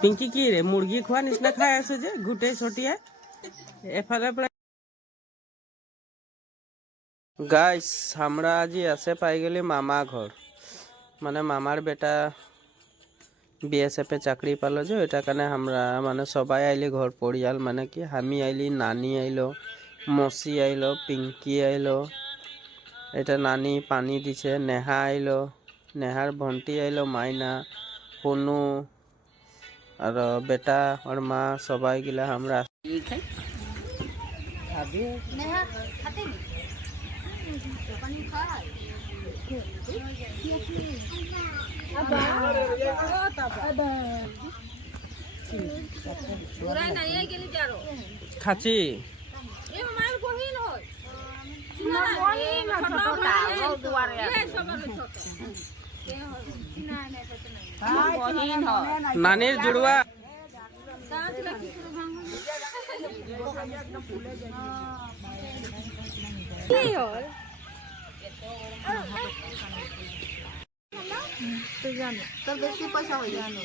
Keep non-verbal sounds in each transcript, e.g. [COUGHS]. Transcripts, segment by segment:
পিঙ্কি কি রে, মুরগি খোয়া নিচিনা খাই আছে যে গোটেই ছটিয়াই এফালে গাইস আমরা আজি আছে পাই গেলি মামা ঘর। মানে মামার বেটা বিএসএফে চাকরি পালো যে ওইটা কারণে আমরা মানে সবাই আইলি ঘর পরিয়াল মানে কি আমি আইলি, নানি আইলো, মসি আইলো, পিঙ্কি আইলো। এটা নানি পানি দিছে নেহা আইলো নেহার ভন্টি আইলো মাইনা পুনু আর বেটা আর মা সবাই গিলা আমরা ठीक নানির জুড়ুয়া দাঁত লাগি পুরো ভাঙা কি হল তো জানো তো বেশি পয়সা হয়ে জানো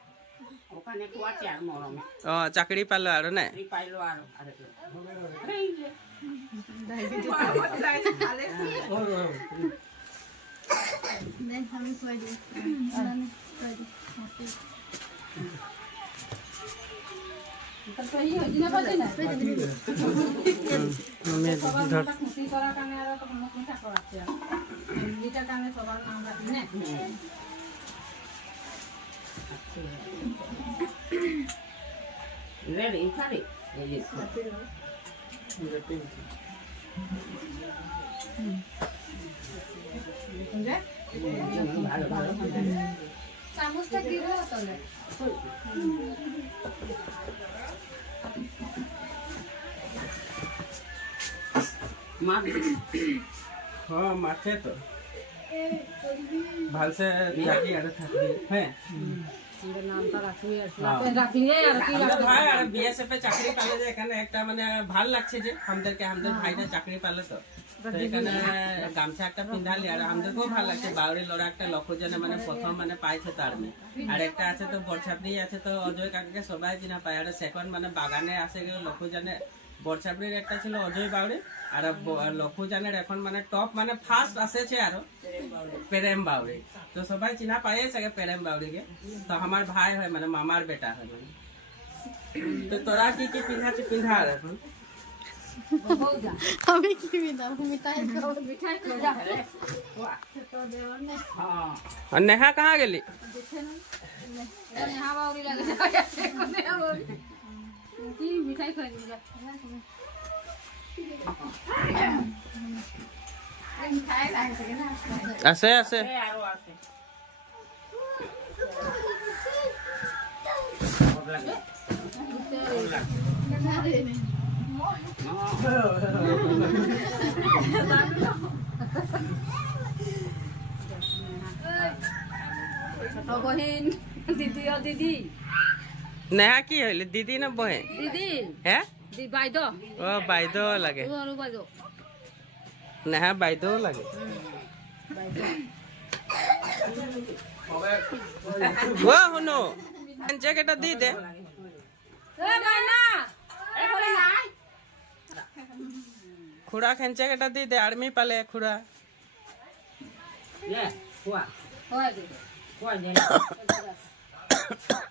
ওখানে কুয়াছে আর মরম। ও চাকরি পালো আর না? এই পাইলো আর আরে ধর রেডি খালি এই যে ভালো ভালো চামচটা দিব তলে মা হ্যাঁ মাছে তো। ভালসে থাকবি। হ্যাঁ। চাকরি পালে যে এখানে একটা মানে ভালো লাগছে যে আমাদেরকে আমাদের ভাইটা চাকরি পালে তো। তো এখানে গামছা একটা পিন্ধালি আর আমাদেরকেও ভালো লাগছে বাউরি একটা মানে প্রথম মানে পাইছে তার মেয়ে। আর একটা আছে তো বর্ষাপড়ি আছে তো অজয় কাকাকে সবাই চিনা পায়। আর সেকেন্ড মানে বাগানে আসে গেলে লক্ষ্য জানে বর্ষাপড়ির একটা ছিল অজয় বাউরি আর ব- লক্ষ্য জানের এখন মানে টপ মানে ফার্স্ট আসেছে আরও। প্রেম বাউরি তো সবাই চিনা পায়ে থাকে প্রেম বাউরিকে তো আমার ভাই হয় মানে মামার বেটা হয় মানে। তো তোরা কি কি পিন্ধাচ্ছি পিন্ধা আর এখন? আমি কি মিঠাই মিঠাই খাব। মিঠাই খোঁজা তো দেওয়ার নেই হ্যাঁ আর নেহা কাহা গেলি? নেহা বাউরি লাগে নেহা বাউরি কি মিঠাই খাই আছে আছে। দিদি দিদি। নেহা কি হইলে? দিদি না বহে দিদি। হে দি বাইদ ও বাইদেউ লাগে। ও আৰু বাইদ নেহা বাইদেউ লাগে। ও শুনো। চেক এটা দি দে। খুড়া খেঞ্চেক এটা দি দে আর্মি পালে খুড়া লে কুয়া হয় দি। [COUGHS]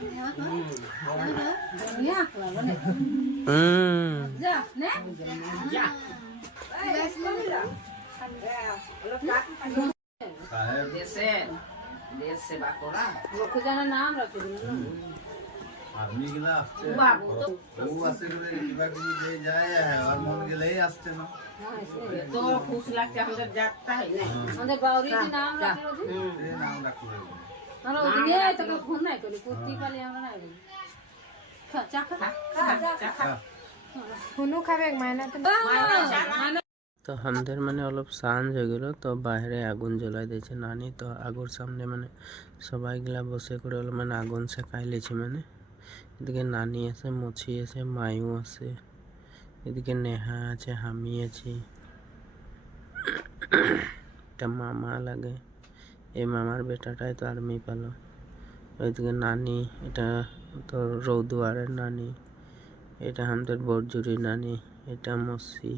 রে কুয়া হুম। হুম। যা দেশে দেশ সেবা করা আর্মি গুলা আসছে বাবু তো বউ আছে করে কিবা কিবি দিয়ে যায় আর মন গেলেই আসছে না তো খুশ লাগছে আমাদের যাত্রা হয় না আমাদের হুম। তো তো আমাদের মানে অলপ সাঞ্জ হয়ে গেল তো বাইরে আগুন জ্বলাই দিয়েছে নানি তো আগুর সামনে মানে সবাই গিলা বসে করে হলো মানে আগুন সেকাই লেছে মানে। এদিকে নানি আছে মুছি আছে মায়ু আছে এদিকে নেহা আছে আমি আছি। একটা মামা লাগে। এই মামার বেটাটাই তো আর্মি পেল। ওইদিকে নানি, এটা তো রৌদুয়ারের নানি, এটা আমাদের বরজুরি নানি, এটা মসি।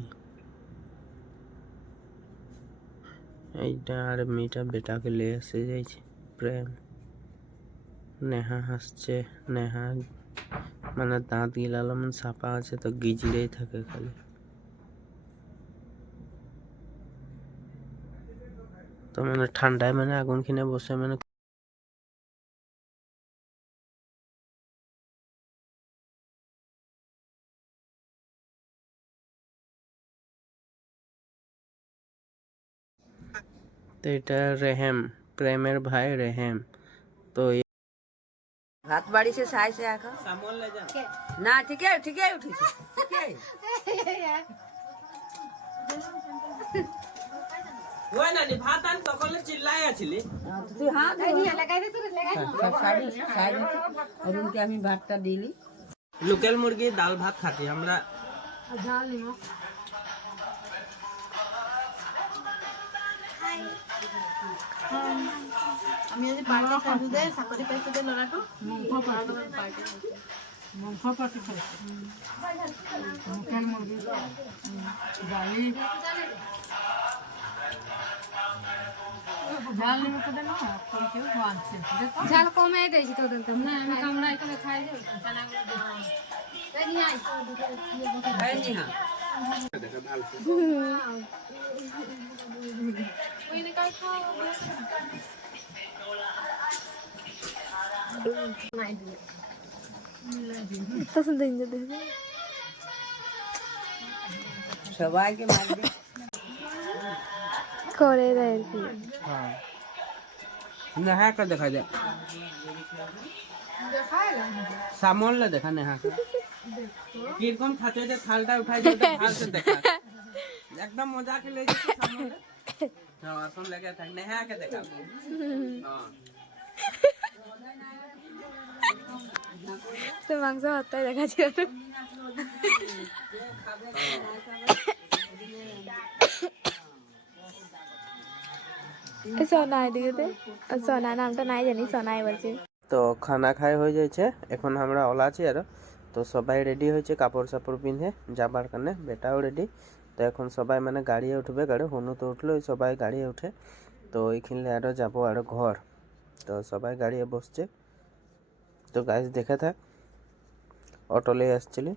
এইটা আর মেয়েটা বেটাকে লে এসে যাইছে প্রেম। নেহা হাসছে, নেহা মানে দাঁত গিলালো মানে সাপা আছে, তো গিজড়েই থাকে খালি। তো মানে ঠান্ডায় মানে আগুন কিনে বসে মানে তো এটা রেহেম প্রেমের ভাই রেহেম তো ভাত বাড়িছে চাইছে এখন সামল লে যা না ঠিকে ঠিকে উঠিছে ঠিকে ওই ভাত আন তখন চিল্লাই আছিলি তুই হাত অরুণকে আমি ভাতটা দিলি। লোকাল মুরগি ডাল ভাত খাচ্ছি আমরা আমি আজি পাৰ্টি খাইছো যে চাকৰি পাইছো যে ল'ৰাটো মাংস পাৰ্টি খাইছো। লোকেল মুৰ্গী দালি ঝাল নিমখ দে না কেউ আনছে ঝাল কমাই দিয়েছি তোদের তো না আমি কামড়াই করে খাই দেব এই নি হ্যাঁ সবাইকে মারবে করে দেয় হ্যাঁ। নেহা কে দেখা যায় সামল দেখা নেহা কীরকম খাচ্ছে যে থালটা উঠাই যে ওটা ভালো সে দেখা। একদম মজা কে লে যাচ্ছে সামল। হ্যাঁ এখন লেগে থাক। নেহা দেখা। হ্যাঁ তো মাংস ভাতটাই দেখাচ্ছিল। তো খানা খাই হয়ে যাচ্ছে এখন আমরা ওলা আছি আর। তো সবাই রেডি হয়েছে কাপড় সাপড় পিঁধে যাবার কারণে। বেটাও রেডি তো এখন সবাই মানে গাড়িয়ে উঠবে গাড়ি। হনু তো উঠল সবাই গাড়িয়ে উঠে। তো ওইখানে আরও যাব আরও ঘর। তো সবাই গাড়িয়ে বসছে। তো গাছ দেখে থাক। অটো লে আসছিলি।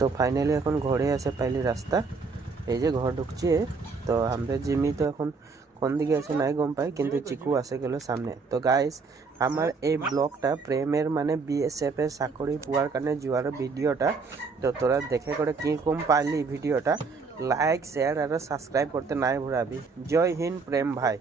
তো ফাইনালি এখন ঘরে আছে পাইলি রাস্তা। এই যে ঘর ঢুকছে, তো আমাদের জিমি তো এখন কোন দিকে আছে নাই গম পাই, কিন্তু চিকু আসে গেল সামনে। তো গাইস আমার এই ব্লগটা প্রেমের মানে বিএসএফ এর চাকরি পোৱাৰ কাৰণে যোৱাৰ ভিডিঅ'টা, তো তোরা দেখে করে কীরকম পাইলি ভিডিওটা লাইক শেয়ার আর সাবস্ক্রাইব করতে নাই ভুলাবি। জয় হিন্দ প্রেম ভাই।